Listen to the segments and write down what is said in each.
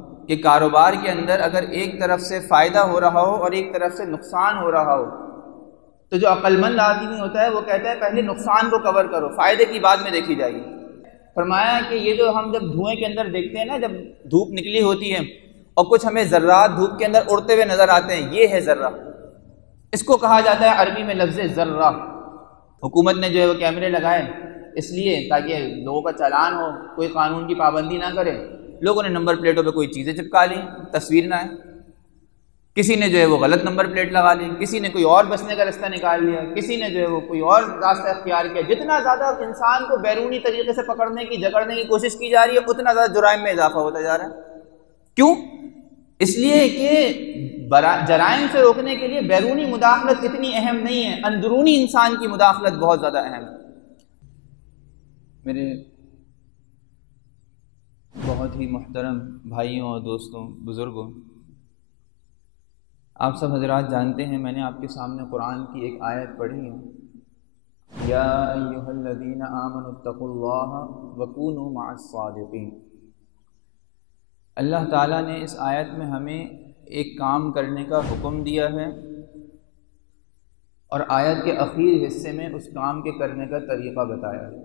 کہ کاروبار کے اندر اگر ایک طرف سے فائدہ ہو رہا ہو اور ایک طرف سے نقصان ہو رہا ہو تو جو عقل مند آدمی ہوتا ہے وہ کہتا ہے پہلے نقصان کو کور کرو، فائدے کی بعد میں دیکھی جائے گی۔ فرمایا کہ یہ جو ہم جب دھوئیں کے اندر دیکھتے ہیں نا، جب دھوپ نکلی ہوتی ہے اور کچھ ہمیں ذرات دھوپ کے اندر اڑتے ہوئے نظر آتے ہیں، یہ ہے ذرہ، اس کو کہا جاتا ہے عربی میں لفظ ذرہ۔ حکومت نے جو ہے وہ کیمرے لگائے اس لیے تاکہ لوگوں کا چالان ہو، کوئی قانون کی پابندی نہ کرے، لوگوں نے نمبر پلیٹوں پہ کوئی چیزیں چپکا لی، تصویر نہ ہے، کسی نے جو ہے وہ غلط نمبر پلیٹ لگا لی، کسی نے کوئی اور بسنے کا راستہ نکال لیا، کسی نے جو ہے وہ کوئی اور راستہ اختیار کیا۔ جتنا زیادہ انسان کو بیرونی طریقے سے پکڑنے کی، جکڑنے کی کوشش کی جا رہی ہے، اتنا زیادہ جرائم میں اضافہ ہوتا جا رہا ہے۔ کیوں؟ اس لیے کہ جرائم سے روکنے کے لیے بیرونی مداخلت اتنی اہم نہیں ہے، اندرونی انسان کی مداخلت بہت زیادہ اہم ہے۔ میرے بہت ہی محترم بھائیوں اور دوستوں، بزرگوں، آپ سب حضرات جانتے ہیں، میں نے آپ کے سامنے قرآن کی ایک آیت پڑھی ہے، یا ایھا الذین آمنوا اتقوا اللہ وکونوا مع الصادقین۔ اللہ تعالیٰ نے اس آیت میں ہمیں ایک کام کرنے کا حکم دیا ہے اور آیت کے اخیر حصے میں اس کام کے کرنے کا طریقہ بتایا ہے۔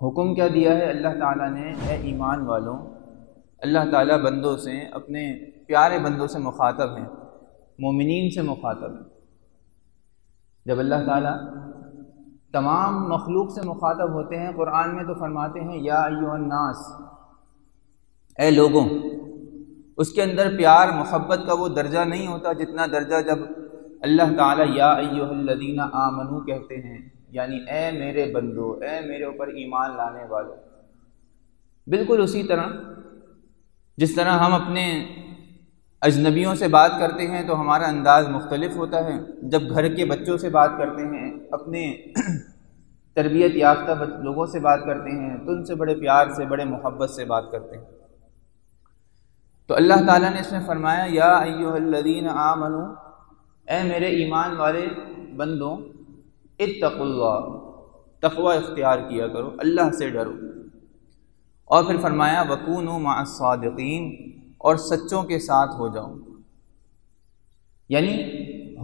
حکم کیا دیا ہے اللہ تعالیٰ نے؟ اے ایمان والوں، اللہ تعالیٰ بندوں سے، اپنے پیارے بندوں سے مخاطب ہیں، مومنین سے مخاطب ہیں۔ جب اللہ تعالیٰ تمام مخلوق سے مخاطب ہوتے ہیں قرآن میں تو فرماتے ہیں یا ایھا الناس، اے لوگوں۔ اس کے اندر پیار محبت کا وہ درجہ نہیں ہوتا جتنا درجہ جب اللہ تعالیٰ یا ایھا الذین آمنو کہتے ہیں، یعنی اے میرے بندو، اے میرے اوپر ایمان لانے والوں۔ بالکل اسی طرح جس طرح ہم اپنے اجنبیوں سے بات کرتے ہیں تو ہمارا انداز مختلف ہوتا ہے، جب گھر کے بچوں سے بات کرتے ہیں، اپنے تربیت یافتہ لوگوں سے بات کرتے ہیں تو ان سے بڑے پیار سے، بڑے محبت سے بات کرتے ہیں۔ تو اللہ تعالیٰ نے اس میں فرمایا یا ایھا الذین آمنو، اے میرے ایمان والے بندوں، اتقوا اللہ، تقوی اختیار کیا کرو، اللہ سے ڈرو۔ اور پھر فرمایا وکونوا مع الصادقین، اور سچوں کے ساتھ ہو جاؤ۔ یعنی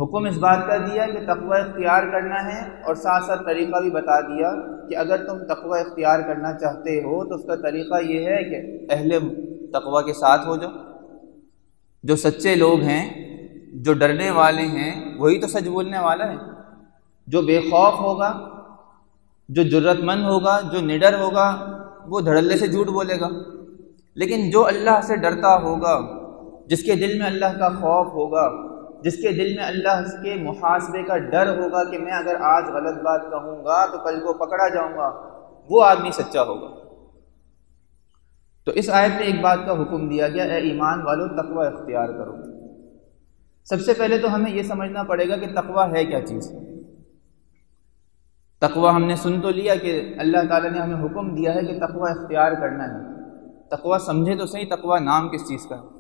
حکم اس بات کا دیا کہ تقوی اختیار کرنا ہے، اور ساتھ ساتھ طریقہ بھی بتا دیا کہ اگر تم تقوی اختیار کرنا چاہتے ہو تو اس کا طریقہ یہ ہے کہ اہل تقوی کے ساتھ ہو جاؤ۔ جو سچے لوگ ہیں، جو ڈرنے والے ہیں، وہی تو سچ بولنے والا ہے۔ جو بے خوف ہوگا، جو جرت مند ہوگا، جو نڈر ہوگا، وہ دھڑلے سے جھوٹ بولے گا۔ لیکن جو اللہ سے ڈرتا ہوگا، جس کے دل میں اللہ کا خوف ہوگا، جس کے دل میں اللہ کے محاسبے کا ڈر ہوگا کہ میں اگر آج غلط بات کہوں گا تو کل کو پکڑا جاؤں گا، وہ آدمی سچا ہوگا۔ تو اس آیت میں ایک بات کا حکم دیا گیا، اے ایمان والو تقوی اختیار کرو۔ سب سے پہلے تو ہمیں یہ سمجھنا پڑے گا کہ تقوی ہے کیا چیز۔ تقوی ہم نے سن تو لیا کہ اللہ تعالیٰ نے ہمیں حکم دیا ہے کہ تقوی اختیار کرنا ہے۔ تقوی سمجھے تو صحیح، تقوی نام کس چیز کا ہے؟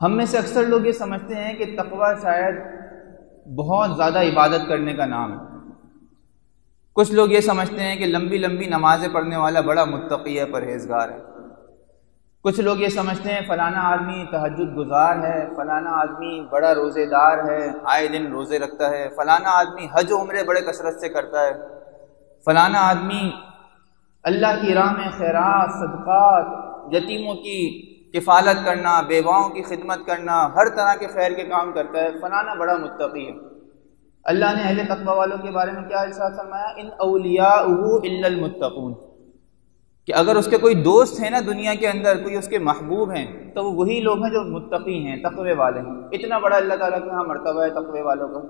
ہم میں سے اکثر لوگ یہ سمجھتے ہیں کہ تقوی شاید بہت زیادہ عبادت کرنے کا نام ہے۔ کچھ لوگ یہ سمجھتے ہیں کہ لمبی لمبی نمازیں پڑھنے والا بڑا متقی ہے، پرہیزگار ہے۔ کچھ لوگ یہ سمجھتے ہیں فلانا آدمی تہجد گزار ہے، فلانا آدمی بڑا روزے دار ہے، آئے دن روزے رکھتا ہے، فلانا آدمی حج و عمرے بڑے کثرت سے کرتا ہے، فلانا آدمی اللہ کی راہ میں خیرات، صدقات، یتیموں کی کفالت کرنا، بیواؤں کی خدمت کرنا، ہر طرح کے خیر کے کام کرتا ہے، فلانا بڑا متقی ہے۔ اللہ نے اہل تقوی والوں کے بارے میں کیا ارشاد فرمایا؟ ان اولیاؤہ الا المتقون، کہ اگر اس کے کوئی دوست ہیں نا دنیا کے اندر، کوئی اس کے محبوب ہیں، تو وہ وہی لوگ ہیں جو متقی ہیں، تقوی والے ہیں۔ اتنا بڑا اللہ تعالیٰ کے ہاں مرتبہ ہے تقوی والوں کا۔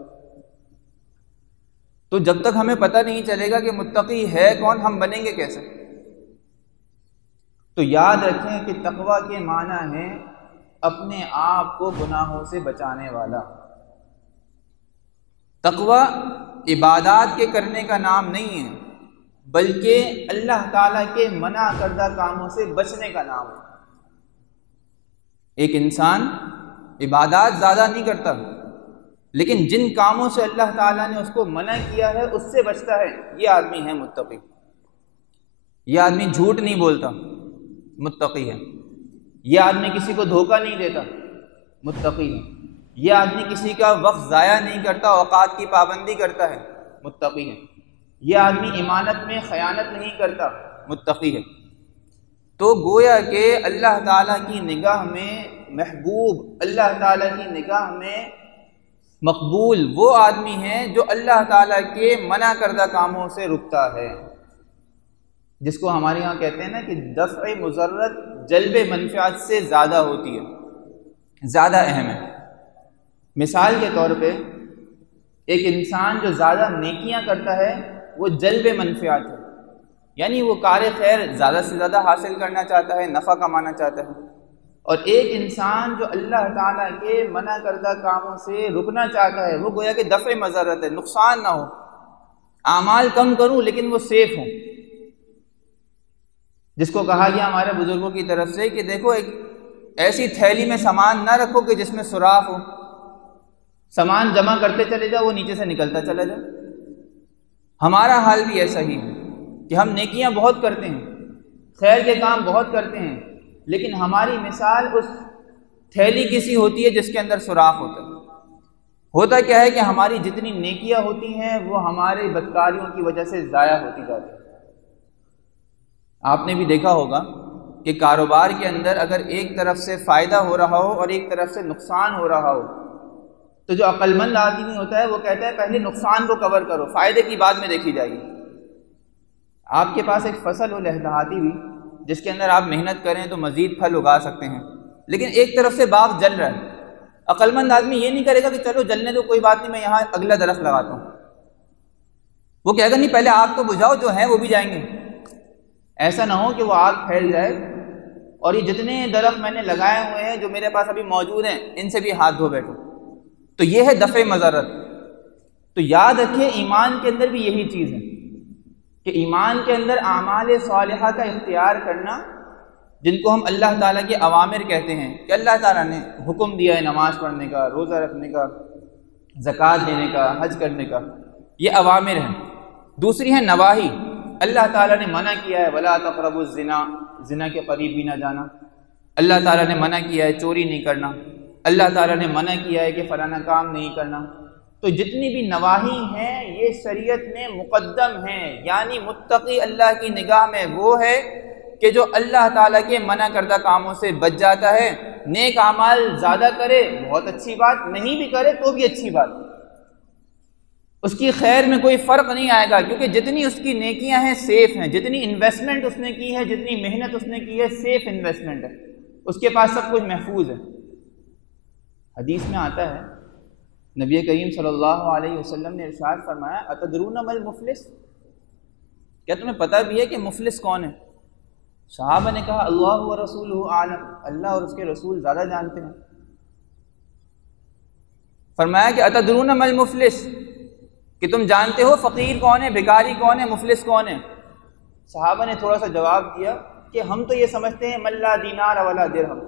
تو جب تک ہمیں پتہ نہیں چلے گا کہ متقی ہے کون، ہم بنیں گے کیسے؟ تو یاد رکھیں کہ تقوی کے معنی ہے اپنے آپ کو گناہوں سے بچانے والا۔ تقوی عبادات کے کرنے کا نام نہیں ہے، بلکہ اللہ تعالیٰ کے منع کردہ کاموں سے بچنے کا نام ہے۔ ایک انسان عبادات زیادہ نہیں کرتا، لیکن جن کاموں سے اللہ تعالیٰ نے اس کو منع کیا ہے اس سے بچتا ہے، یہ آدمی ہے متقی۔ یہ آدمی جھوٹ نہیں بولتا، متقی ہے۔ یہ آدمی کسی کو دھوکہ نہیں دیتا، متقی ہے۔ یہ آدمی کسی کا وقت ضائع نہیں کرتا، اوقات کی پابندی کرتا ہے، متقی ہے۔ یہ آدمی امانت میں خیانت نہیں کرتا، متقی ہے۔ تو گویا کہ اللہ تعالیٰ کی نگاہ میں محبوب، اللہ تعالیٰ کی نگاہ میں مقبول وہ آدمی ہے جو اللہ تعالیٰ کے منع کردہ کاموں سے رکتا ہے، جس کو ہمارے یہاں کہتے ہیں نا کہ دفع مضرت جلب منفعت سے زیادہ ہوتی ہے، زیادہ اہم ہے۔ مثال کے طور پہ ایک انسان جو زیادہ نیکیاں کرتا ہے وہ جلب منفعت ہے، یعنی وہ کار خیر زیادہ سے زیادہ حاصل کرنا چاہتا ہے، نفع کمانا چاہتا ہے۔ اور ایک انسان جو اللہ تعالیٰ کے منع کردہ کاموں سے رکنا چاہتا ہے وہ گویا کہ دفع مضرت ہے، نقصان نہ ہو، اعمال کم کروں لیکن وہ سیف ہوں، جس کو کہا گیا ہمارے بزرگوں کی طرف سے کہ دیکھو ایک ایسی تھیلی میں سامان نہ رکھو کہ جس میں سوراخ ہو، سامان جمع کرتے چلے جاؤ وہ نیچے سے نکلتا چلا جائے۔ ہمارا حال بھی ایسا ہی ہے کہ ہم نیکیاں بہت کرتے ہیں، خیر کے کام بہت کرتے ہیں، لیکن ہماری مثال اس تھیلی کسی ہوتی ہے جس کے اندر سوراخ ہوتا ہے۔ ہوتا کیا ہے کہ ہماری جتنی نیکیاں ہوتی ہیں وہ ہمارے بدکاریوں کی وجہ سے ضائع ہوتی جاتی ہیں۔ آپ نے بھی دیکھا ہوگا کہ کاروبار کے اندر اگر ایک طرف سے فائدہ ہو رہا ہو اور ایک طرف سے نقصان ہو رہا ہو تو جو عقل مند آدمی ہوتا ہے وہ کہتا ہے پہلے نقصان کو کور کرو، فائدے کی بعد میں دیکھی جائے گی۔ آپ کے پاس ایک فصل ہو لہدہاتی ہوئی جس کے اندر آپ محنت کریں تو مزید پھل اگا سکتے ہیں، لیکن ایک طرف سے باغ جل رہا ہے، عقل مند آدمی یہ نہیں کرے گا کہ چلو جلنے تو کوئی بات نہیں، میں یہاں اگلا درخت لگاتا ہوں۔ وہ کہے گا نہیں پہلے آگ تو بجھاؤ، جو ہیں وہ بھی جائیں گے۔ ایسا نہ ہو کہ وہ آگ پھیل جائے اور یہ جتنے درخت میں نے لگائے ہوئے ہیں جو میرے پاس ابھی موجود ہیں ان سے بھی ہاتھ دھو بیٹھو۔ تو یہ ہے دفع مضرت۔ تو یاد رکھیے ایمان کے اندر بھی یہی چیز ہے کہ ایمان کے اندر اعمال صالحہ کا اختیار کرنا، جن کو ہم اللہ تعالیٰ کے اوامر کہتے ہیں کہ اللہ تعالیٰ نے حکم دیا ہے نماز پڑھنے کا، روزہ رکھنے کا، زکوٰۃ دینے کا، حج کرنے کا، یہ اوامر ہیں۔ دوسری ہے نواہی، اللہ تعالیٰ نے منع کیا ہے وَلَا تَقْرَبُوا الزِّنَا، زنا کے قریب بھی نہ جانا۔ اللہ تعالیٰ نے منع کیا ہے چوری نہیں کرنا، اللہ تعالیٰ نے منع کیا ہے کہ فلانا کام نہیں کرنا۔ تو جتنی بھی نواہی ہیں یہ شریعت میں مقدم ہیں، یعنی متقی اللہ کی نگاہ میں وہ ہے کہ جو اللہ تعالیٰ کے منع کردہ کاموں سے بچ جاتا ہے، نیک اعمال زیادہ کرے بہت اچھی بات، نہیں بھی کرے تو بھی اچھی بات، اس کی خیر میں کوئی فرق نہیں آئے گا، کیونکہ جتنی اس کی نیکیاں ہیں سیف ہیں، جتنی انویسٹمنٹ اس نے کی ہے، جتنی محنت اس نے کی ہے سیف انویسٹمنٹ ہے، اس کے پاس سب کچھ محفوظ ہے۔ حدیث میں آتا ہے نبی کریم صلی اللہ علیہ وسلم نے ارشاد فرمایا اتدرون ما المفلس، کیا تمہیں پتہ بھی ہے کہ مفلس کون ہے؟ صحابہ نے کہا اللہ ورسولہ اعلم، اللہ اور اس کے رسول زیادہ جانتے ہیں۔ فرمایا کہ اتدرون ما المفلس، کہ تم جانتے ہو فقیر کون ہے، بھکاری کون ہے، مفلس کون ہے؟ صحابہ نے تھوڑا سا جواب دیا کہ ہم تو یہ سمجھتے ہیں من لا دینار ولا درہم،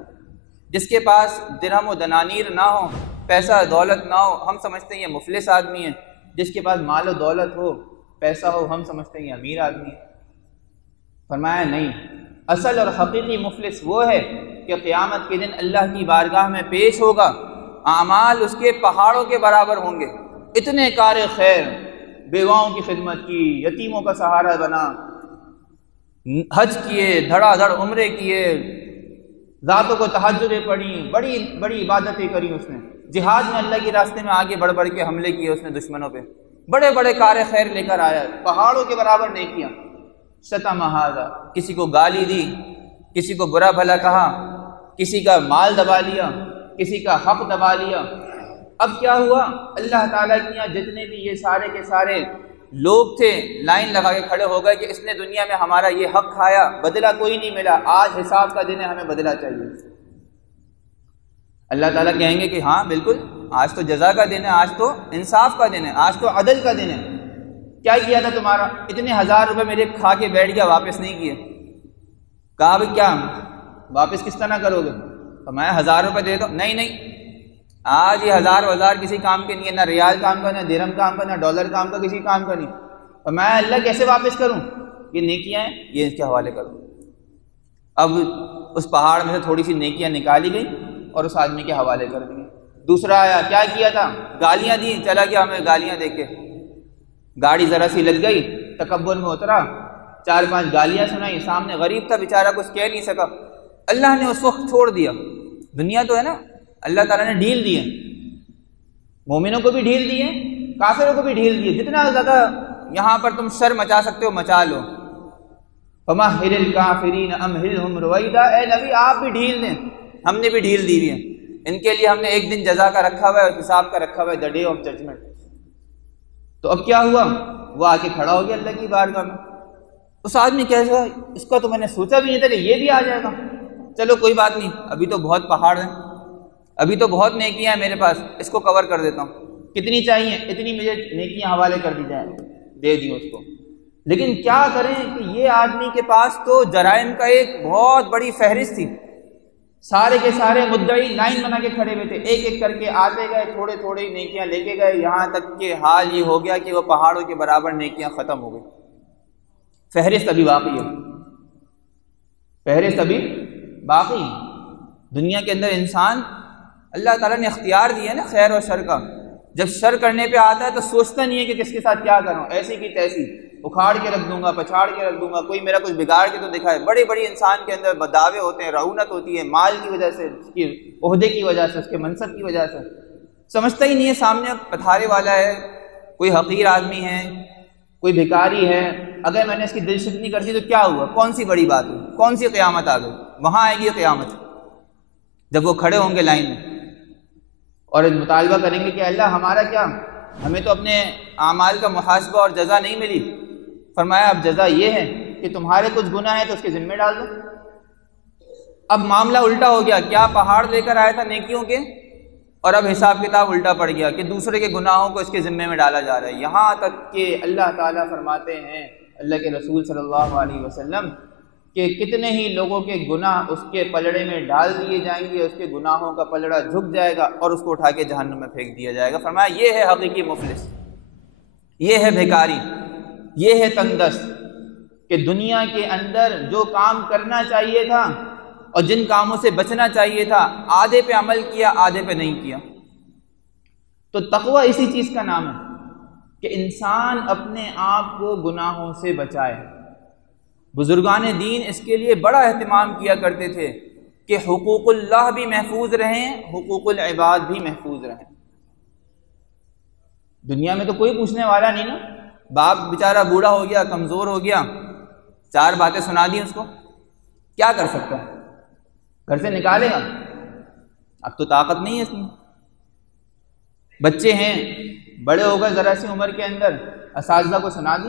جس کے پاس درہم و دنانیر نہ ہو، پیسہ دولت نہ ہو، ہم سمجھتے ہیں یہ مفلس آدمی ہے۔ جس کے پاس مال و دولت ہو، پیسہ ہو، ہم سمجھتے ہیں یہ امیر آدمی ہے۔ فرمایا نہیں، اصل اور حقیقی مفلس وہ ہے کہ قیامت کے دن اللہ کی بارگاہ میں پیش ہوگا، اعمال اس کے پہاڑوں کے برابر ہوں گے، اتنے کار خیر، بیواؤں کی خدمت کی، یتیموں کا سہارا بنا، حج کیے، دھڑا دھڑ عمرے کیے، ذاتوں کو تہجدیں پڑھی، بڑی بڑی عبادتیں کری اس نے، جہاد میں اللہ کے راستے میں آگے بڑھ بڑھ کے حملے کیے اس نے دشمنوں پہ، بڑے بڑے کار خیر لے کر آیا، پہاڑوں کے برابر نیکیاں۔ شتم ھذا، کسی کو گالی دی، کسی کو برا بھلا کہا، کسی کا مال دبا لیا، کسی کا حق دبا لیا۔ اب کیا ہوا؟ اللہ تعالیٰ کے یہاں جتنے بھی یہ سارے کے سارے لوگ تھے لائن لگا کے کھڑے ہو گئے کہ اس نے دنیا میں ہمارا یہ حق کھایا، بدلہ کوئی نہیں ملا، آج حساب کا دن ہے، ہمیں بدلہ چاہیے۔ اللہ تعالیٰ کہیں گے کہ ہاں بالکل، آج تو جزا کا دن ہے، آج تو انصاف کا دن ہے، آج تو عدل کا دن ہے۔ کیا کیا تھا تمہارا؟ اتنے 1000 روپے میرے کھا کے بیٹھ گیا، واپس نہیں کیے۔ کہا بھائی کیا واپس کس طرح کرو گے؟ فرمایا 1000 روپے دے دو۔ نہیں، آج یہ 1000 کسی کام کے نہیں ہے، نہ ریال کام کا، نہ درہم کام کا، نہ ڈالر کام کا، کسی کام کا نہیں۔ فرمایا اللہ کیسے واپس کروں؟ یہ نیکیاں ہیں، یہ اس کے حوالے کرو۔ اب اس پہاڑ میں سے تھوڑی سی نیکیاں نکالی گئی اور اس آدمی کے حوالے کر دی. دوسرا آیا, کیا کیا تھا؟ گالیاں دی, چلا گیا ہمیں گالیاں دے کے. گاڑی ذرا سی لگ گئی, تکبر میں اترا, 4-5 گالیاں سنائی. سامنے غریب تھا بیچارہ, کچھ کہہ نہیں سکا. اللہ نے اس وقت چھوڑ دیا. دنیا تو ہے نا, اللہ تعالیٰ نے ڈھیل دی ہے, مومنوں کو بھی ڈھیل دی ہے, کافروں کو بھی ڈھیل دی ہے. جتنا زیادہ یہاں پر تم شر مچا سکتے ہو مچا لو. فَمَهِّلِ الْكَافِرِينَ أَمْهِلْهُمْ رُوَيْدًا. اے نبی آپ بھی ڈھیل دیں, ہم نے بھی ڈھیل دی ہوئی ہے. ان کے لیے ہم نے ایک دن جزا کا رکھا ہوا ہے اور حساب کا رکھا ہوا ہے, دا ڈے آف ججمنٹ. تو اب کیا ہوا؟ وہ آ کے کھڑا ہو گیا اللہ کی بارگاہ میں. اس آدمی کیسا, اس کا تو میں نے سوچا بھی نہیں تھا کہ یہ بھی آ جائے گا. چلو کوئی بات نہیں, ابھی تو بہت پہاڑ ہیں, ابھی تو بہت نیکیاں ہیں میرے پاس, اس کو کور کر دیتا ہوں. کتنی چاہیے, اتنی مجھے نیکیاں حوالے کر دی جائیں, دے دی اس کو. لیکن کیا کریں کہ یہ آدمی کے پاس تو جرائم کا ایک بہت بڑی فہرست تھی. سارے کے سارے مدعی لائن بنا کے کھڑے ہوئے تھے, ایک ایک کر کے آتے گئے, تھوڑے تھوڑے نیکیاں لے کے گئے, یہاں تک کہ حال یہ ہو گیا کہ وہ پہاڑوں کے برابر نیکیاں ختم ہو گئی. فہرست ابھی باقی ہے, فہرست ابھی باقی. دنیا کے اندر انسان اللہ تعالیٰ نے اختیار دیا ہے نا خیر اور شر کا. جب شر کرنے پہ آتا ہے تو سوچتا نہیں ہے کہ کس کے ساتھ کیا کروں, ایسی کی تیسی اکھاڑ کے رکھ دوں گا, پچھاڑ کے رکھ دوں گا, کوئی میرا کچھ بگاڑ کے تو دکھائے. بڑے بڑی انسان کے اندر بداوے ہوتے ہیں, رعونت ہوتی ہے, مال کی وجہ سے, اس کی عہدے کی وجہ سے, اس کے منصب کی وجہ سے. سمجھتا ہی نہیں ہے سامنے پتھارے والا ہے, کوئی حقیر آدمی ہے, کوئی بھکاری ہے. اگر میں نے اس کی دل شکنی کر دی تو کیا ہوا, کون سی بڑی بات ہوئی, کون سی قیامت آ گئی؟ وہاں آئے گی قیامت جب وہ کھڑے ہوں گے لائن میں اور مطالبہ کریں گے کہ اللہ ہمارا کیا, ہمیں تو اپنے اعمال کا محاسبہ اور جزا نہیں ملی. فرمایا اب جزا یہ ہے کہ تمہارے کچھ گناہ ہیں تو اس کے ذمہ ڈال دو. اب معاملہ الٹا ہو گیا, کیا پہاڑ لے کر آیا تھا نیکیوں کے, اور اب حساب کتاب الٹا پڑ گیا کہ دوسرے کے گناہوں کو اس کے ذمے میں ڈالا جا رہا ہے. یہاں تک کہ اللہ تعالیٰ فرماتے ہیں, اللہ کے رسول صلی اللہ علیہ وسلم, کہ کتنے ہی لوگوں کے گناہ اس کے پلڑے میں ڈال دیے جائیں گے, اس کے گناہوں کا پلڑا جھک جائے گا اور اس کو اٹھا کے جہنم میں پھینک دیا جائے گا. فرمایا یہ ہے حقیقی مفلس, یہ ہے بھیکاری, یہ ہے تنگدست, کہ دنیا کے اندر جو کام کرنا چاہیے تھا اور جن کاموں سے بچنا چاہیے تھا, آدھے پہ عمل کیا, آدھے پہ نہیں کیا. تو تقوی اسی چیز کا نام ہے کہ انسان اپنے آپ کو گناہوں سے بچائے. بزرگان دین اس کے لیے بڑا اہتمام کیا کرتے تھے کہ حقوق اللہ بھی محفوظ رہیں, حقوق العباد بھی محفوظ رہیں. دنیا میں تو کوئی پوچھنے والا نہیں نا, باپ بیچارہ بوڑھا ہو گیا, کمزور ہو گیا, 4 باتیں سنا دی اس کو, کیا کر سکتا ہے؟ گھر سے نکالے گا؟ اب تو طاقت نہیں ہے اس میں. بچے ہیں, بڑے ہو گئے ذرا سی عمر کے اندر, اساتذہ کو سنا دی,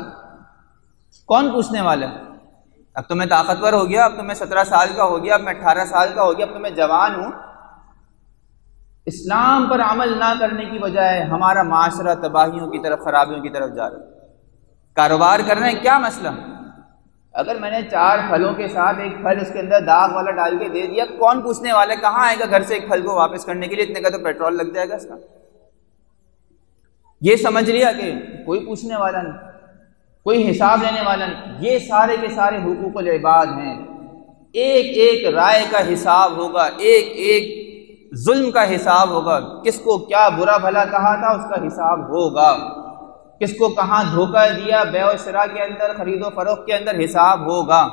کون پوچھنے والا ہے؟ اب تو میں طاقتور ہو گیا, اب تو میں 17 سال کا ہو گیا, اب میں 18 سال کا ہو گیا, اب تو میں جوان ہوں. اسلام پر عمل نہ کرنے کی بجائے ہمارا معاشرہ تباہیوں کی طرف, خرابیوں کی طرف جا رہا ہے. کاروبار کر رہے ہیں, کیا مسئلہ؟ اگر میں نے 4 پھلوں کے ساتھ ایک پھل اس کے اندر داغ والا ڈال کے دے دیا, کون پوچھنے والا ہے؟ کہاں آئے گا گھر سے ایک پھل کو واپس کرنے کے لیے, اتنے کا تو پیٹرول لگ جائے گا اس کا. یہ سمجھ لیا کہ کوئی پوچھنے والا نہیں, کوئی حساب لینے والا نہیں. یہ سارے کے سارے حقوق العباد ہیں. ایک ایک رائے کا حساب ہوگا, ایک ایک ظلم کا حساب ہوگا, کس کو کیا برا بھلا کہا تھا اس کا حساب ہوگا, کس کو کہاں دھوکہ دیا بیع و شراء کے اندر, خرید و فروخت کے اندر, حساب ہوگا.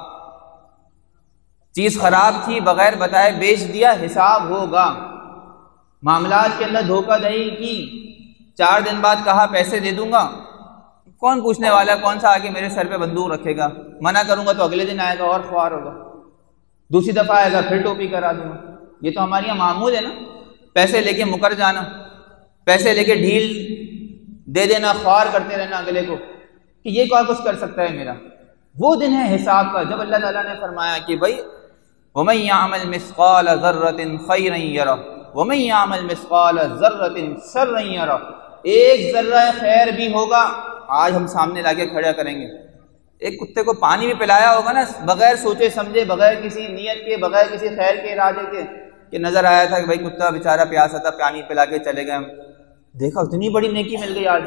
چیز خراب تھی بغیر بتائے بیچ دیا, حساب ہوگا. معاملات کے اندر دھوکہ دہی کی, 4 دن بعد کہا پیسے دے دوں گا, کون پوچھنے والا, کون سا آگے میرے سر پہ بندوق رکھے گا؟ منع کروں گا تو اگلے دن آئے گا اور خوار ہوگا, دوسری دفعہ آئے گا پھر ٹوپی کرا دوں گا. یہ تو ہمارے یہاں معمول ہے نا, پیسے لے کے مکر جانا, پیسے لے کے ڈھیل دے دینا, خوار کرتے رہنا اگلے کو کہ یہ کیا کچھ کر سکتا ہے میرا. وہ دن ہے حساب کا, جب اللہ تعالیٰ نے فرمایا کہ بھائی وَمَن يَعْمَلْ مِثْقَالَ ذَرَّةٍ خَيْرًا يَرَهُ وَمَن يَعْمَلْ مِثْقَالَ ذَرَّةٍ شَرًّا يَرَهُ. ایک ذرہ خیر بھی ہوگا, آج ہم سامنے لا کے کھڑا کریں گے. ایک کتے کو پانی بھی پلایا ہوگا نا, بغیر سوچے سمجھے, بغیر کسی نیت کے, بغیر کسی خیر کے ارادے کے, کہ نظر آیا تھا کہ بھائی کتا بیچارہ پیاسا تھا, پانی پلا کے چلے گئے, ہم دیکھا اتنی بڑی نیکی مل گئی. آج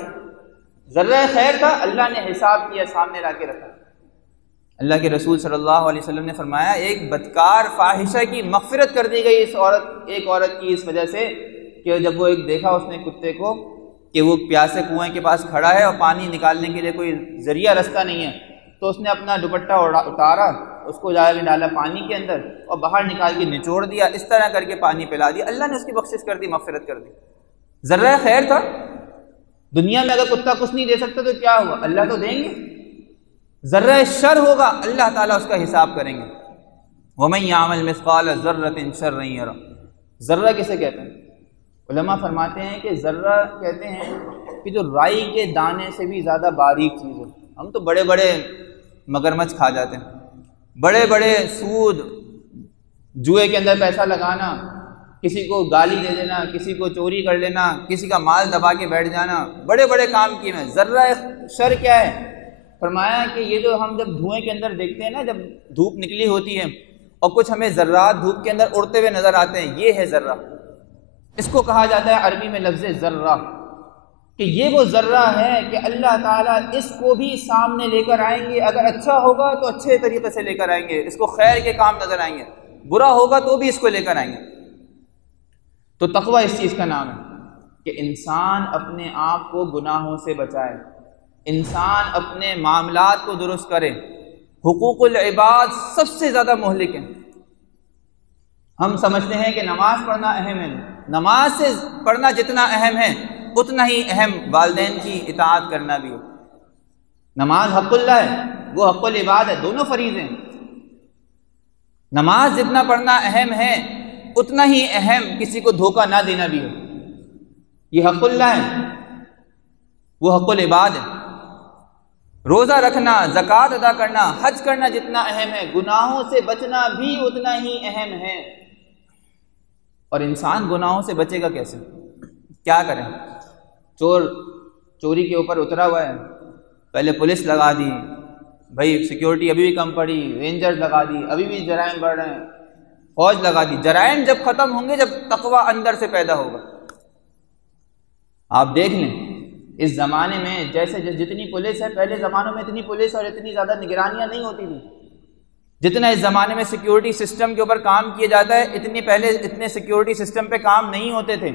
ذرہ خیر تھا, اللہ نے حساب کیا, سامنے لا کے رکھا. اللہ کے رسول صلی اللہ علیہ وسلم نے فرمایا ایک بدکار فاحشہ کی مغفرت کر دی گئی ایک عورت کی اس وجہ سے کہ جب وہ ایک دیکھا اس نے کتے کو کہ وہ پیاسے کنویں کے پاس کھڑا ہے اور پانی نکالنے کے لیے کوئی ذریعہ رستہ نہیں ہے، تو اس نے اپنا دوپٹہ اتارا، اس کو جا کے ڈالا پانی کے اندر اور باہر نکال کے نچوڑ دیا، اس طرح کر کے پانی پلا دیا، اللہ نے اس کی بخشش کر دی، مغفرت کر دی۔ ذرہ خیر تھا، دنیا میں اگر کتا کچھ نہیں دے سکتا تو کیا ہوا، اللہ تو دیں گے۔ ذرہ شر ہوگا اللہ تعالیٰ اس کا حساب کریں گے۔ وَمَن يَعْمَلْ مِثْقَالَ ذَرَّةٍ شَرًّا يَرَهُ۔ ذرہ کسے کہتے ہیں؟ علماء فرماتے ہیں کہ ذرہ کہتے ہیں کہ جو رائی کے دانے سے بھی زیادہ باریک چیز ہو۔ ہم تو بڑے بڑے مگرمچھ کھا جاتے ہیں، بڑے بڑے سود، جوئے کے اندر پیسہ لگانا، کسی کو گالی دے دینا، کسی کو چوری کر لینا، کسی کا مال دبا کے بیٹھ جانا، بڑے بڑے کام کیے ہیں۔ ذرہ شر کیا ہے؟ فرمایا کہ یہ جو ہم جب دھوئیں کے اندر دیکھتے ہیں نا، جب دھوپ نکلی ہوتی ہے اور کچھ ہمیں ذرات دھوپ کے اندر اڑتے ہوئے نظر آتے ہیں، یہ ہے ذرہ۔ اس کو کہا جاتا ہے عربی میں لفظ ذرہ، کہ یہ وہ ذرہ ہے کہ اللہ تعالیٰ اس کو بھی سامنے لے کر آئیں گے، اگر اچھا ہوگا تو اچھے طریقے سے لے کر آئیں گے، اس کو خیر کے کام نظر آئیں گے، برا ہوگا تو بھی اس کو لے کر آئیں گے۔ تو تقویٰ اس چیز کا نام ہے کہ انسان اپنے آپ کو گناہوں سے بچائے، انسان اپنے معاملات کو درست کرے۔ حقوق العباد سب سے زیادہ مہلک ہیں۔ ہم سمجھتے ہیں کہ نماز پڑھنا اہم ہے، نماز سے پڑھنا جتنا اہم ہے اتنا ہی اہم والدین کی اطاعت کرنا بھی ہے۔ نماز حق اللہ ہے، وہ حق العباد ہے، دونوں فریض ہیں۔ نماز جتنا پڑھنا اہم ہے اتنا ہی اہم کسی کو دھوکہ نہ دینا بھی ہے، یہ حق اللہ ہے، وہ حق العباد ہے۔ روزہ رکھنا، زکوٰۃ ادا کرنا، حج کرنا جتنا اہم ہے، گناہوں سے بچنا بھی اتنا ہی اہم ہے۔ اور انسان گناہوں سے بچے گا کیسے؟ کیا کریں؟ چور چوری کے اوپر اترا ہوا ہے، پہلے پولیس لگا دی، بھائی سیکیورٹی ابھی بھی کم پڑی، رینجرز لگا دی، ابھی بھی جرائم بڑھ رہے ہیں، فوج لگا دی۔ جرائم جب ختم ہوں گے جب تقویٰ اندر سے پیدا ہوگا۔ آپ دیکھ لیں اس زمانے میں جیسے جتنی پولیس ہے، پہلے زمانوں میں اتنی پولیس اور اتنی زیادہ نگرانیاں نہیں ہوتی تھی۔ جتنا اس زمانے میں سیکیورٹی سسٹم کے اوپر کام کیا جاتا ہے، پہلے اتنے سیکیورٹی سسٹم پہ کام نہیں ہوتے تھے۔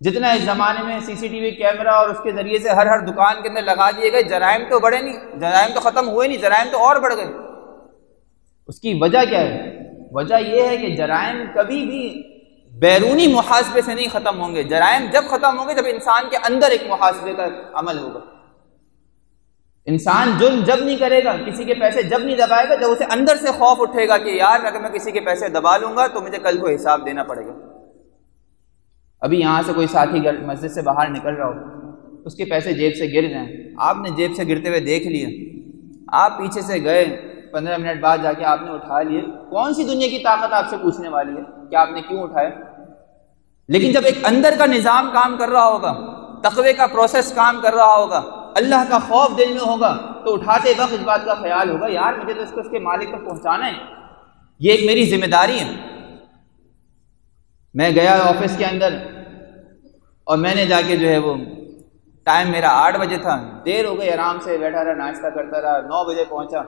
جتنا اس زمانے میں CCTV کیمرہ اور اس کے ذریعے سے ہر دکان کے اندر لگا دیے گئے، جرائم تو بڑھے نہیں، جرائم تو ختم ہوئے نہیں، جرائم تو اور بڑھ گئے۔ اس کی وجہ کیا ہے؟ وجہ یہ ہے کہ جرائم کبھی بھی بیرونی محاسبے سے نہیں ختم ہوں گے، جرائم جب ختم ہوں گے جب انسان کے اندر ایک محاسبے کا عمل ہوگا۔ انسان جرم جب نہیں کرے گا، کسی کے پیسے جب نہیں دبائے گا، جب اسے اندر سے خوف اٹھے گا کہ یار اگر میں کسی کے پیسے دبا لوں گا تو مجھے کل کو حساب دینا پڑے گا۔ ابھی یہاں سے کوئی ساتھی مسجد سے باہر نکل رہا ہو، اس کے پیسے جیب سے گر جائیں، آپ نے جیب سے گرتے ہوئے دیکھ لیے، آپ پیچھے سے گئے، 15 منٹ بعد جا کے آپ نے اٹھا لیے، کون سی دنیا کی طاقت آپ سے پوچھنے والی ہے کہ آپ نے کیوں اٹھائے؟ لیکن جب ایک اندر کا نظام کام کر رہا ہوگا، تقوی کا پروسیس کام کر رہا ہوگا، اللہ کا خوف دل میں ہوگا، تو اٹھاتے وقت اس بات کا خیال ہوگا یار مجھے تو اس کو اس کے مالک تک پہنچانا ہے، یہ ایک میری ذمہ داری ہے۔ میں گیا آفس کے اندر اور میں نے جا کے جو ہے وہ ٹائم میرا 8 بجے تھا، دیر ہو گئی، آرام سے بیٹھا رہا، ناشتہ کرتا رہا، 9 بجے پہنچا،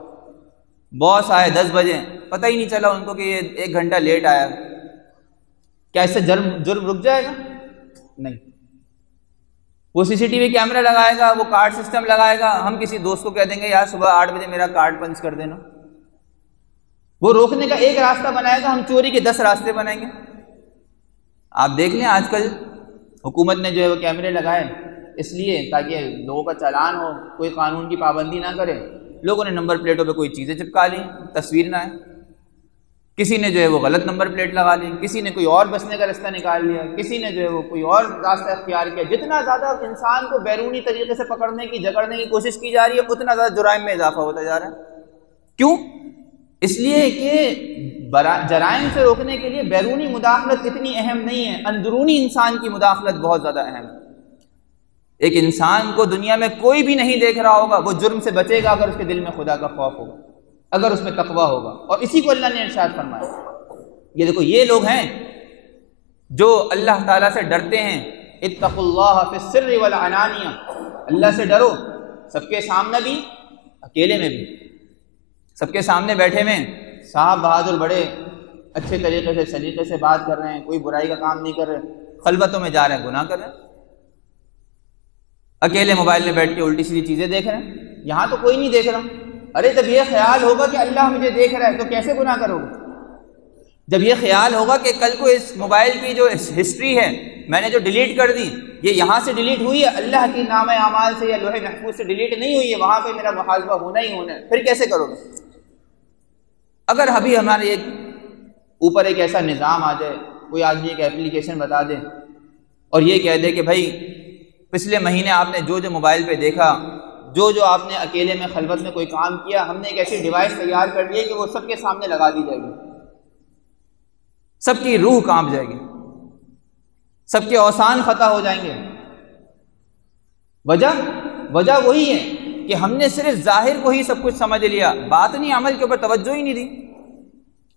باس آئے 10 بجے، پتہ ہی نہیں چلا ان کو کہ یہ 1 گھنٹہ لیٹ آیا۔ کیا اس سے جرم رک جائے گا؟ نہیں۔ وہ CCTV کیمرہ لگائے گا، وہ کارڈ سسٹم لگائے گا، ہم کسی دوست کو کہہ دیں گے یار صبح 8 بجے میرا کارڈ پنچ کر دینا، وہ روکنے کا ایک راستہ بنائے گا، ہم چوری کے 10 راستے بنائیں گے۔ آپ دیکھ لیں آج کل حکومت نے جو ہے وہ کیمرے لگائے اس لیے تاکہ لوگوں کا چالان ہو، کوئی قانون کی پابندی نہ کرے، لوگوں نے نمبر پلیٹوں پہ کوئی چیزیں چپکا لی، تصویر نہ آئے، کسی نے جو ہے وہ غلط نمبر پلیٹ لگا لی، کسی نے کوئی اور بچنے کا راستہ نکال لیا، کسی نے جو ہے وہ کوئی اور راستہ اختیار کیا۔ جتنا زیادہ انسان کو بیرونی طریقے سے پکڑنے کی، جکڑنے کی کوشش کی جا رہی ہے، اتنا زیادہ جرائم میں اضافہ ہوتا جا رہا ہے۔ کیوں؟ اس لیے کہ جرائم سے روکنے کے لیے بیرونی مداخلت اتنی اہم نہیں ہے، اندرونی انسان کی مداخلت بہت زیادہ اہم ہے۔ ایک انسان کو دنیا میں کوئی بھی نہیں دیکھ رہا ہوگا، وہ جرم سے بچے گا اگر اس کے دل میں خدا کا خوف ہوگا، اگر اس میں تقویٰ ہوگا، اور اسی کو اللہ نے ارشاد فرمایا۔ یہ دیکھو یہ لوگ ہیں جو اللہ تعالیٰ سے ڈرتے ہیں، اتقوا اللہ فی السر والعلانیہ، اللہ سے ڈرو، سب کے سامنے بھی، اکیلے میں بھی۔ سب کے سامنے بیٹھے ہوئے صاحب بہادر بڑے اچھے طریقے سے سلیقے سے بات کر رہے ہیں، کوئی برائی کا کام نہیں کر رہے، خلوتوں میں جا رہے ہیں گناہ کر رہے ہیں، اکیلے موبائل میں بیٹھ کے الٹی سیدھی چیزیں دیکھ رہے ہیں، یہاں تو کوئی نہیں دیکھ رہا۔ ارے جب یہ خیال ہوگا کہ اللہ مجھے دیکھ رہا ہے تو کیسے گناہ کرو گے؟ جب یہ خیال ہوگا کہ کل کو اس موبائل کی جو ہسٹری ہے میں نے جو ڈیلیٹ کر دی، یہ یہاں سے ڈیلیٹ ہوئی ہے، اللہ کی نامہ اعمال سے یا لوح محفوظ سے ڈیلیٹ نہیں ہوئی ہے، وہاں پہ میرا محاسبہ ہونا ہی ہونا ہے، پھر کیسے کرو گے؟ اگر ابھی ہمارے اوپر ایک ایسا نظام آ جائے، کوئی آدمی ایک اپلیکیشن بتا دے اور یہ کہہ دے کہ بھائی پچھلے مہینے آپ نے جو موبائل پہ دیکھا، جو آپ نے اکیلے میں خلوت میں کوئی کام کیا، ہم نے ایک ایسی ڈیوائس تیار کر لی ہے کہ وہ سب کے سامنے لگا دی جائے گی، سب کی روح کانپ جائے گی، سب کے اوسان خطا ہو جائیں گے۔ وجہ وہی ہے کہ ہم نے صرف ظاہر کو ہی سب کچھ سمجھ لیا، باطنی عمل کے اوپر توجہ ہی نہیں دی۔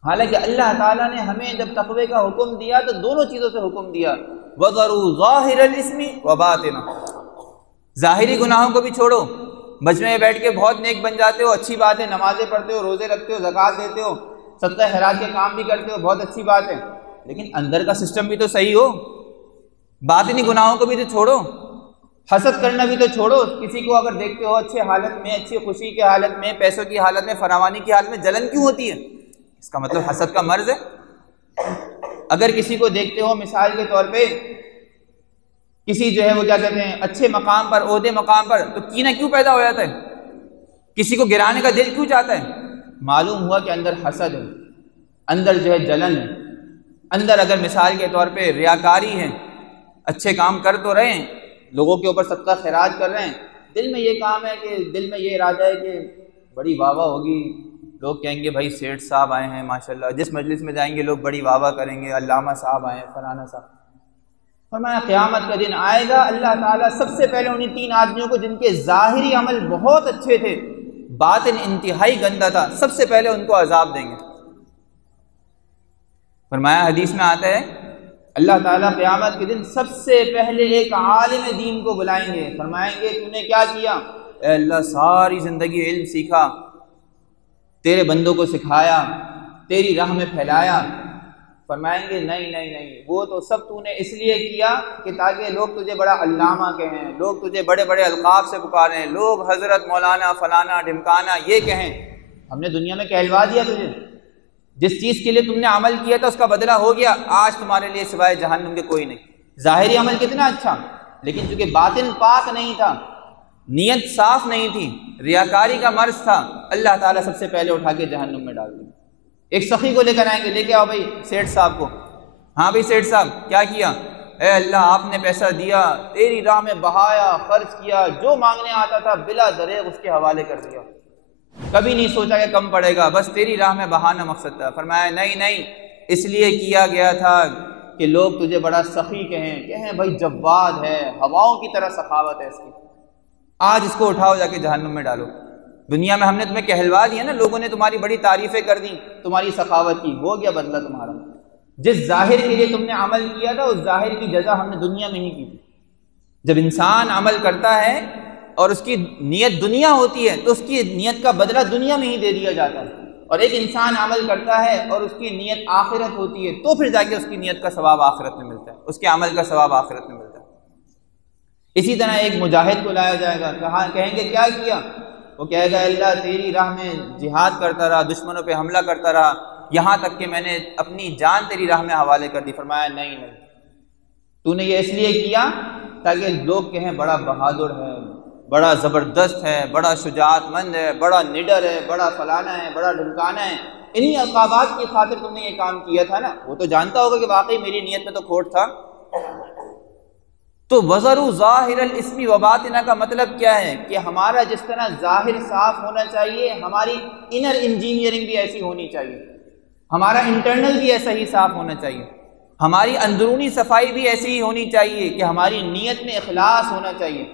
حالانکہ اللہ تعالیٰ نے ہمیں جب تقوی کا حکم دیا تو دونوں چیزوں سے حکم دیا، وَذَرُوا ظَاهِرَ الْإِثْمِ وَبَاطِنَهُ، ظاہری گناہوں کو بھی چھوڑو، مجمع میں بیٹھ کے بہت نیک بن جاتے ہو، اچھی بات ہے، نمازیں پڑھتے ہو، روزے رکھتے ہو، زکوٰۃ دیتے ہو، صدقہ خیرات کے کام بھی کرتے ہو، بہت اچھی بات ہے، لیکن اندر کا سسٹم بھی تو صحیح ہو، باطنی گناہوں کو بھی تو چھوڑو، حسد کرنا بھی تو چھوڑو۔ کسی کو اگر دیکھتے ہو اچھے حالت میں، اچھی خوشی کی حالت میں، پیسوں کی حالت میں، فراوانی کی حالت میں، جلن کیوں ہوتی ہے؟ اس کا مطلب حسد کا مرض ہے۔ اگر کسی کو دیکھتے ہو مثال کے طور پہ کسی جو ہے وہ کیا کہتے ہیں اچھے مقام پر، عہدے مقام پر، تو کینہ کیوں پیدا ہو جاتا ہے؟ کسی کو گرانے کا دل کیوں چاہتا ہے؟ معلوم ہوا کہ اندر حسد ہے، اندر جو ہے جلن ہے، اندر اگر مثال کے طور پہ ریاکاری ہے، اچھے کام کر تو رہے ہیں، لوگوں کے اوپر صدقہ خیرات کر رہے ہیں، دل میں یہ کام ہے کہ دل میں یہ ارادہ ہے کہ بڑی واہ واہ ہوگی، لوگ کہیں گے بھائی سیٹھ صاحب آئے ہیں ماشاءاللہ، جس مجلس میں جائیں گے لوگ بڑی واہ واہ کریں گے، علامہ صاحب آئے ہیں، فلانا صاحب۔ فرمایا قیامت کا دن آئے گا، اللہ تعالیٰ سب سے پہلے انہیں 3 آدمیوں کو جن کے ظاہری عمل بہت اچھے تھے، باطن انتہائی گندا تھا، سب سے پہلے ان کو عذاب دیں گے۔ فرمایا حدیث میں آتا ہے اللہ تعالیٰ قیامت کے دن سب سے پہلے ایک عالم دین کو بلائیں گے، فرمائیں گے تو نے کیا کیا؟ اے اللہ ساری زندگی علم سیکھا، تیرے بندوں کو سکھایا، تیری راہ میں پھیلایا۔ فرمائیں گے نہیں، وہ تو سب تو نے اس لیے کیا کہ تاکہ لوگ تجھے بڑا علامہ کہیں، لوگ تجھے بڑے بڑے القاب سے پکاریں، لوگ حضرت مولانا فلانا ڈھمکانا یہ کہیں۔ ہم نے دنیا میں کہلوا دیا تجھے، جس چیز کے لیے تم نے عمل کیا تھا اس کا بدلہ ہو گیا، آج تمہارے لیے سوائے جہنم کے کوئی نہیں۔ ظاہری عمل کتنا اچھا، لیکن چونکہ باطن پاک نہیں تھا، نیت صاف نہیں تھی، ریاکاری کا مرض تھا، اللہ تعالیٰ سب سے پہلے اٹھا کے جہنم میں ڈال دیا۔ ایک سخی کو لے کر آئیں گے، لے کے آؤ بھائی سیٹھ صاحب کو، ہاں بھائی سیٹھ صاحب کیا کیا؟ اے اللہ آپ نے پیسہ دیا، تیری راہ میں بہایا، خرچ کیا، جو مانگنے آتا تھا بلا دریغ اس کے حوالے کر دیا، کبھی نہیں سوچا کہ کم پڑے گا، بس تیری راہ میں بہانا مقصد تھا۔ فرمایا نہیں، اس لیے کیا گیا تھا کہ لوگ تجھے بڑا سخی کہیں بھائی جواد ہے، ہواؤں کی طرح سخاوت ہے اس کی، آج اس کو اٹھاؤ جا کے جہنم میں ڈالو۔ دنیا میں ہم نے تمہیں کہلوا دیا نا، لوگوں نے تمہاری بڑی تعریفیں کر دی تمہاری سخاوت کی، ہو گیا بدلہ تمہارا۔ جس ظاہر کے لیے تم نے عمل کیا تھا اس ظاہر کی جزا ہم نے دنیا میں ہی کی تھی۔ جب انسان عمل کرتا ہے اور اس کی نیت دنیا ہوتی ہے تو اس کی نیت کا بدلہ دنیا میں ہی دے دیا جاتا ہے، اور ایک انسان عمل کرتا ہے اور اس کی نیت آخرت ہوتی ہے تو پھر جا کے اس کی نیت کا ثواب آخرت میں ملتا ہے، اس کے عمل کا ثواب آخرت میں ملتا ہے۔ اسی طرح ایک مجاہد کو لایا جائے گا، کہیں گے کیا کیا؟ وہ کہے گا اللہ تیری راہ میں جہاد کرتا رہا، دشمنوں پہ حملہ کرتا رہا، یہاں تک کہ میں نے اپنی جان تیری راہ میں حوالے کر دی۔ فرمایا نہیں، تو نے یہ اس لیے کیا تاکہ لوگ کہیں بڑا بہادر ہے، بڑا زبردست ہے، بڑا شجاعت مند ہے، بڑا نڈر ہے، بڑا فلانا ہے، بڑا ڈھمکانا ہے۔ انہی القابات کی خاطر تم نے یہ کام کیا تھا نا۔ وہ تو جانتا ہوگا کہ واقعی میری نیت میں تو کھوٹ تھا۔ تو وَذَرُوا ظَاهِرَ الْإِثْمِ وَبَاطِنَهُ کا مطلب کیا ہے کہ ہمارا جس طرح ظاہر صاف ہونا چاہیے، ہماری انر انجینئرنگ بھی ایسی ہونی چاہیے، ہمارا انٹرنل بھی ایسا ہی صاف ہونا چاہیے، ہماری اندرونی صفائی بھی ایسی ہی ہونی چاہیے کہ ہماری نیت میں اخلاص ہونا چاہیے،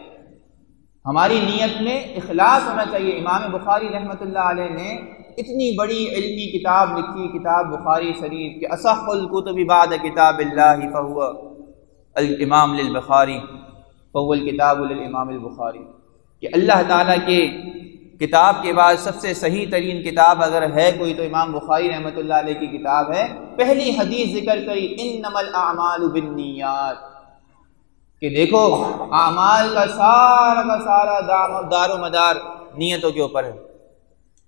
ہماری نیت میں اخلاص ہونا چاہیے۔ امام بخاری رحمۃ اللہ علیہ نے اتنی بڑی علمی کتاب لکھی، کتاب بخاری شریف، کہ اصح الکتب بعد کتاب اللہ فہو الامام للبخاری فهو الکتاب للامام البخاری، کہ اللہ تعالیٰ کے کتاب کے بعد سب سے صحیح ترین کتاب اگر ہے کوئی تو امام بخاری رحمۃ اللہ علیہ کی کتاب ہے۔ پہلی حدیث ذکر کری انما الاعمال بالنیات، کہ دیکھو اعمال کا سارا دار و مدار نیتوں کے اوپر ہے۔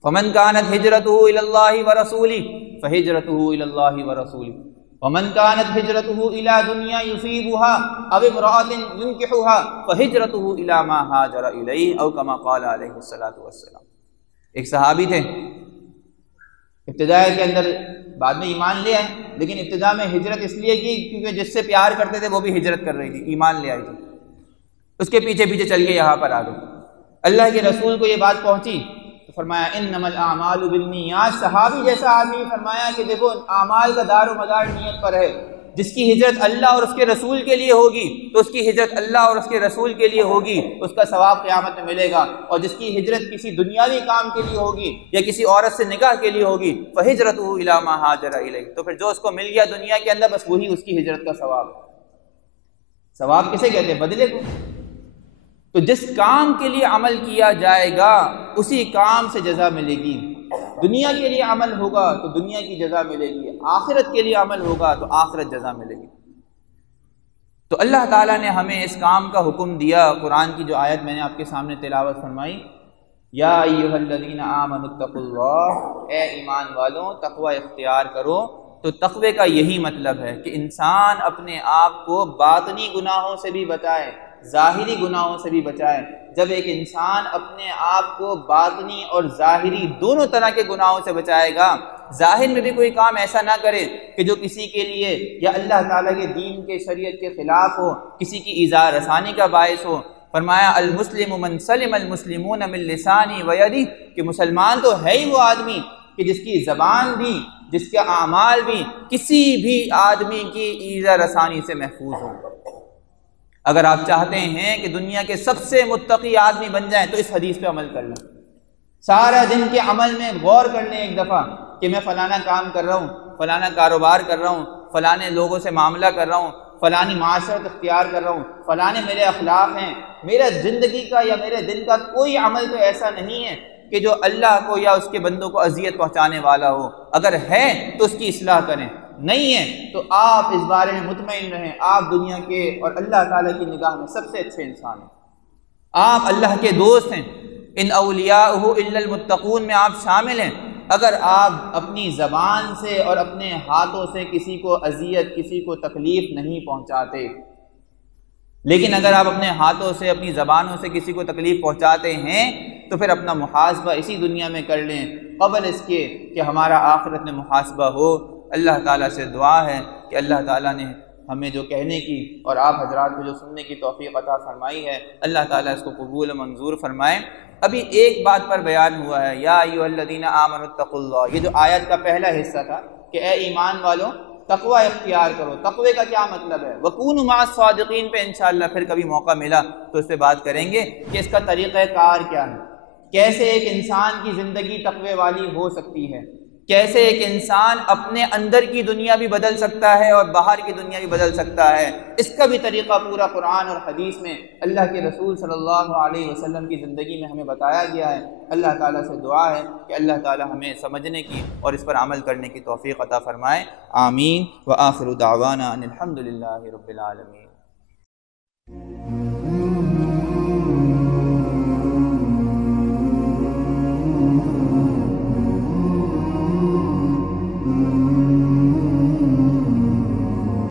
فمن كانت هجرته الى الله ورسوله فهجرته الى الله ورسوله ومن كانت هجرته الى دنيا يصيبها او امرأة ينكحها فهجرته الى ما هاجر اليه او كما قال عليه الصلاة والسلام۔ ایک صحابی تھے، ابتداء کے اندر بعد میں ایمان لے آئے، لیکن ابتداء میں ہجرت اس لیے کی کیونکہ جس سے پیار کرتے تھے وہ بھی ہجرت کر رہی تھی، ایمان لے آئی تھی، اس کے پیچھے پیچھے چل کے یہاں پر آ گئے۔ اللہ کے رسول کو یہ بات پہنچی تو فرمایا انما الاعمال بالنیات، صحابی جیسا آدمی فرمایا کہ دیکھو اعمال کا دار و مدار نیت پر ہے، جس کی ہجرت اللہ اور اس کے رسول کے لیے ہوگی تو اس کی ہجرت اللہ اور اس کے رسول کے لیے ہوگی، اس کا ثواب قیامت میں ملے گا، اور جس کی ہجرت کسی دنیاوی کام کے لیے ہوگی یا کسی عورت سے نکاح کے لیے ہوگی فہجرتہ الی ما ہاجر الیہ، تو پھر جو اس کو مل گیا دنیا کے اندر بس وہی اس کی ہجرت کا ثواب ہے۔ ثواب کسے کہتے ہیں؟ بدلے کو۔ تو جس کام کے لیے عمل کیا جائے گا اسی کام سے جزا ملے گی۔ دنیا کے لیے عمل ہوگا تو دنیا کی جزا ملے گی، آخرت کے لیے عمل ہوگا تو آخرت جزا ملے گی۔ تو اللہ تعالیٰ نے ہمیں اس کام کا حکم دیا۔ قرآن کی جو آیت میں نے آپ کے سامنے تلاوت فرمائی، یا ایھا الذین آمنوا اتقوا اللہ، اے ایمان والوں تقوی اختیار کرو۔ تو تقوی کا یہی مطلب ہے کہ انسان اپنے آپ کو باطنی گناہوں سے بھی بچائے، ظاہری گناہوں سے بھی بچائے۔ جب ایک انسان اپنے آپ کو باطنی اور ظاہری دونوں طرح کے گناہوں سے بچائے گا، ظاہر میں بھی کوئی کام ایسا نہ کرے کہ جو کسی کے لیے یا اللہ تعالیٰ کے دین کے شریعت کے خلاف ہو، کسی کی ایذا رسانی کا باعث ہو۔ فرمایا المسلم من سلم المسلمون من لسانی و یدی، کہ مسلمان تو ہے ہی وہ آدمی کہ جس کی زبان بھی، جس کے اعمال بھی کسی بھی آدمی کی ایذا رسانی سے محفوظ ہوں۔ اگر آپ چاہتے ہیں کہ دنیا کے سب سے متقی آدمی بن جائیں تو اس حدیث پہ عمل کر لیں۔ سارا دن کے عمل میں غور کر لیں ایک دفعہ کہ میں فلانا کام کر رہا ہوں، فلانا کاروبار کر رہا ہوں، فلانے لوگوں سے معاملہ کر رہا ہوں، فلانی معاشرت اختیار کر رہا ہوں، فلانے میرے اخلاق ہیں۔ میرا زندگی کا یا میرے دل کا کوئی عمل تو ایسا نہیں ہے کہ جو اللہ کو یا اس کے بندوں کو اذیت پہنچانے والا ہو۔ اگر ہے تو اس کی اصلاح کریں، نہیں ہے تو آپ اس بارے میں مطمئن رہیں، آپ دنیا کے اور اللہ تعالیٰ کی نگاہ میں سب سے اچھے انسان ہیں، آپ اللہ کے دوست ہیں۔ ان اولیاءہ الا المتقون میں آپ شامل ہیں۔ اگر آپ اپنی زبان سے اور اپنے ہاتھوں سے کسی کو اذیت، کسی کو تکلیف نہیں پہنچاتے، لیکن اگر آپ اپنے ہاتھوں سے، اپنی زبانوں سے کسی کو تکلیف پہنچاتے ہیں تو پھر اپنا محاسبہ اسی دنیا میں کر لیں قبل اس کے کہ ہمارا آخرت میں محاسبہ ہو۔ اللہ تعالیٰ سے دعا ہے کہ اللہ تعالیٰ نے ہمیں جو کہنے کی اور آپ حضرات کو جو سننے کی توفیق عطا فرمائی ہے، اللہ تعالیٰ اس کو قبول و منظور فرمائے۔ ابھی ایک بات پر بیان ہوا ہے، یا ایھا الذین آمنوا اتقوا اللہ، یہ جو آیت کا پہلا حصہ تھا کہ اے ایمان والوں تقوی اختیار کرو۔ تقوی کا کیا مطلب ہے؟ وَكُونُوا مَعَ الصَّادِقِينَ پہ انشاءاللہ پھر کبھی موقع ملا تو اس پہ بات کریں گے کہ اس کا طریقہ کار کیا ہے، کیسے ایک انسان کی زندگی تقوی والی ہو سکتی ہے، کیسے ایک انسان اپنے اندر کی دنیا بھی بدل سکتا ہے اور باہر کی دنیا بھی بدل سکتا ہے۔ اس کا بھی طریقہ پورا قرآن اور حدیث میں اللہ کے رسول صلی اللہ علیہ وسلم کی زندگی میں ہمیں بتایا گیا ہے۔ اللہ تعالیٰ سے دعا ہے کہ اللہ تعالیٰ ہمیں سمجھنے کی اور اس پر عمل کرنے کی توفیق عطا فرمائے۔ آمین۔ وآخر دعوانا ان الحمد للہ رب العالمین۔